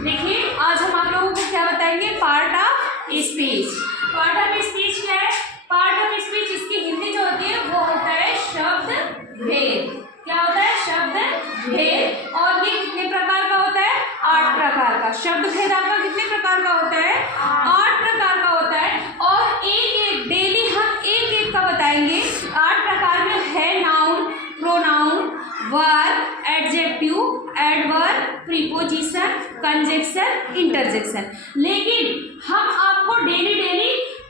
देखिए आज हम आप लोगों को क्या बताएंगे, part of speech. Part of speech क्या है? पार्ट ऑफ स्पीच इसकी हिंदी जो होती है वो होता है शब्द भेद। क्या होता है? शब्द भेद। और ये कितने प्रकार का होता है? 8 प्रकार का। शब्द भेद आपका कितने प्रकार का होता है? 8 प्रकार का होता है। और एक डेली हम एक का बताएंगे। 8 प्रकार में है noun, pronoun, verb, adjective, adverb, preposition, conjunction, interjection. लेकिन हम आपको डेली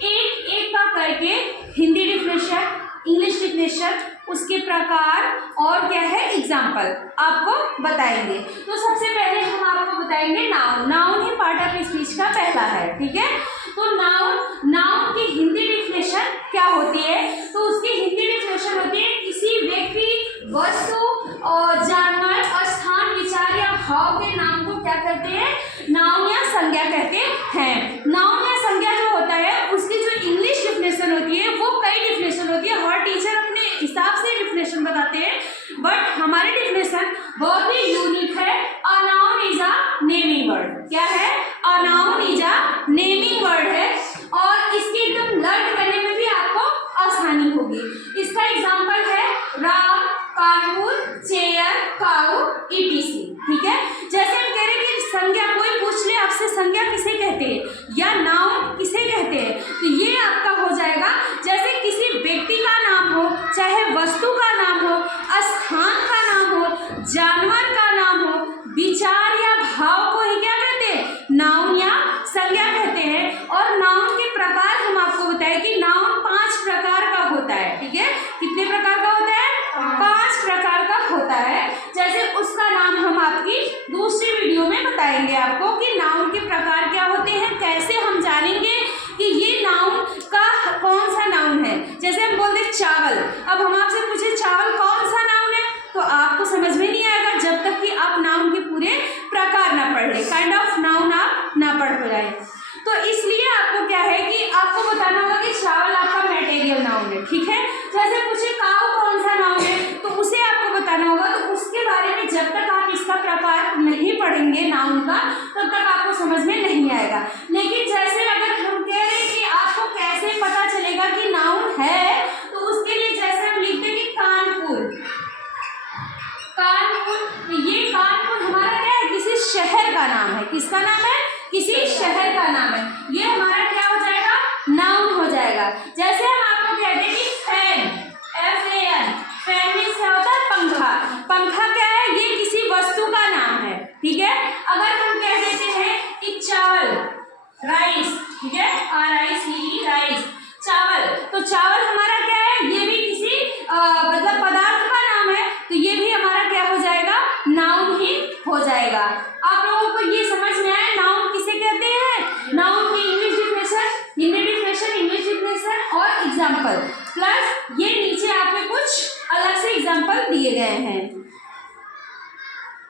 एक का करके हिंदी डिफिनेशन, इंग्लिश डिफिनेशन, उसके प्रकार और क्या है एग्जाम्पल आपको बताएंगे। तो सबसे पहले हम आपको बताएंगे noun. Noun he part of speech का पहला है, ठीक है। तो नाउन की हिंदी डिफिनेशन क्या होती है? तो उसकी हिंदी डिफिनेशन होती है किसी व्यक्ति, वस्तु और जानवर और स्थान, विचार या भाव के नाम को क्या कहते हैं? नाउन या संज्ञा कहते हैं। नाउन या संज्ञा जो होता है उसकी जो इंग्लिश डिफिनेशन होती है वो कई डिफिनेशन होती है। हर टीचर अपने हिसाब से डिफिनेशन बताते हैं, बट हमारी डिफिनेशन बहुत ही यूनिक है। A noun is a naming word. क्या है? A noun is a naming word है और इसके एकदम लर्न करने में भी आपको आसानी होगी। इसका एग्जांपल है राम, कानून, चेयर, काऊ, ईटीसी। ठीक है। जैसे हम कह रहे हैं कि संज्ञा, कोई पूछ ले आपसे संज्ञा किसे कहते हैं या नाउन किसे कहते हैं, तो ये आपका हो जाएगा जैसे किसी व्यक्ति का नाम हो, चाहे वस्तु का नाम हो, स्थान का नाम हो, जानवर का नाम हो, विचार या भाव को ही क्या कहते हैं? नाउन या संज्ञा कहते हैं। और नाउन के प्रकार हम आपको बताएं कि नाउन 5 प्रकार का होता है। ठीक है। कितने प्रकार का होता है? 5 प्रकार का होता है। जैसे उसका नाम हम आपकी दूसरी वीडियो में बताएंगे आपको कि नाउन के प्रकार क्या होते हैं, कैसे हम जानेंगे कि ये नाउन का कौन सा नाउन है। जैसे हम बोलते चावल, अब हम आपसे पूछे चावल कौन सा नाउन है, तो आपको समझ में नहीं आएगा जब तक कि आप नाउन के पूरे प्रकार ना पढ़ ले, काइंड ऑफ नाउन आप ना पढ़ जाए। तो इसलिए आपको क्या है कि आपको बताना होगा कि चावल आपका मटेरियल नाउन है। ठीक है। जैसे पूछे काऊ कौन सा नाउन है, तो उसे आपको बताना होगा। तो उसके बारे में जब तक आप इसका प्रकार नहीं पढ़ेंगे नाउन का, तब तक आपको समझ में नहीं आएगा। लेकिन जैसे अगर हम कह रहे हैं कि आपको कैसे पता चलेगा कि नाउन है, तो उसके लिए जैसे हम लिखते हैं कि कानपुर, कानपुर, ये कानपुर हमारा क्या है? किसी शहर का नाम है। किसका नाम है? किसी शहर का नाम है। ये हमारा क्या हो जाएगा? नाउन हो जाएगा। जैसे हम आपको कहते हैं कि फैन, FAN, फैन मीन्स क्या होता है? पंखा। पंखा क्या है? ये किसी वस्तु का नाम है। ठीक है। अगर हम कह देते हैं कि चावल, राइस, ठीक है, RICE, राइस, चावल, तो चावल हमारा क्या है? ये भी किसी मतलब पदार्थ का नाम है, तो ये भी हमारा क्या हो जाएगा? नाउन ही हो जाएगा। आप लोगों को ये समझ में आया नाउन किसे कहते हैं? नाउन की English definition, Hindi definition, English definition और एग्जाम्पल।